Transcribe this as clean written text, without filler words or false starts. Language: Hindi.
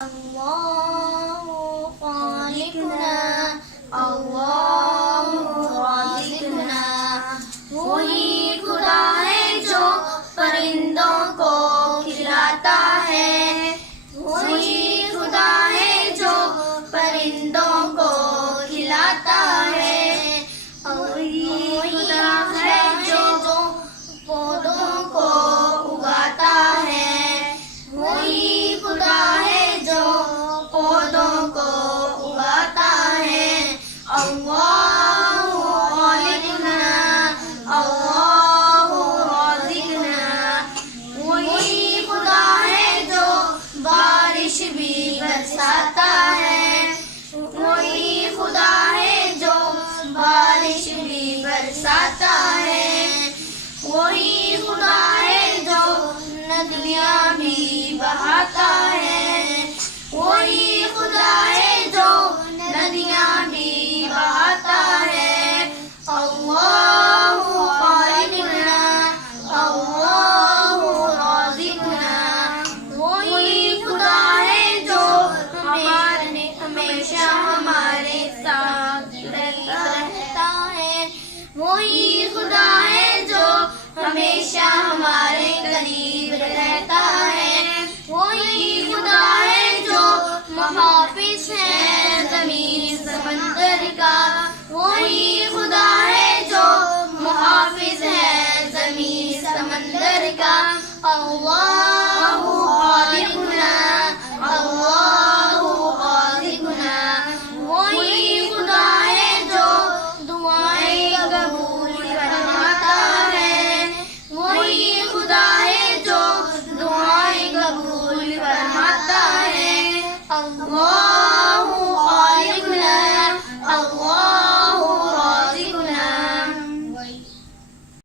अल्लाहु खालिकुना, अल्लाहु राज़िकुना। वही खुदा है जो परिंदों को खिलाता है, वही खुदा है जो परिंदों को खिलाता है। वही खुदा है जो पौधों को उगाता है, वही खुदा है जो पौधों को उगाता है। अल्लाहु खालिकुना, अल्लाहु राज़िकुना। वही खुदा है जो बारिश भी बरसाता है, वही खुदा है जो बारिश भी बरसाता है। वही खुदा है जो नदियाँ भी बहाता है, वही खुदा है जो नदियाँ भी बहाता है। अल्लाहु खालिकुना, अल्लाहु राज़िकुना। वही खुदा है जो हमेशा हमारे साथ रहता है, वही खुदा है जो हमेशा हमारे करीब रहता है। वही खुदा है जो मुहाफिज है ज़मीन समंदर का, वही खुदा है जो मुहाफिज है ज़मीन समंदर का। अल्लाह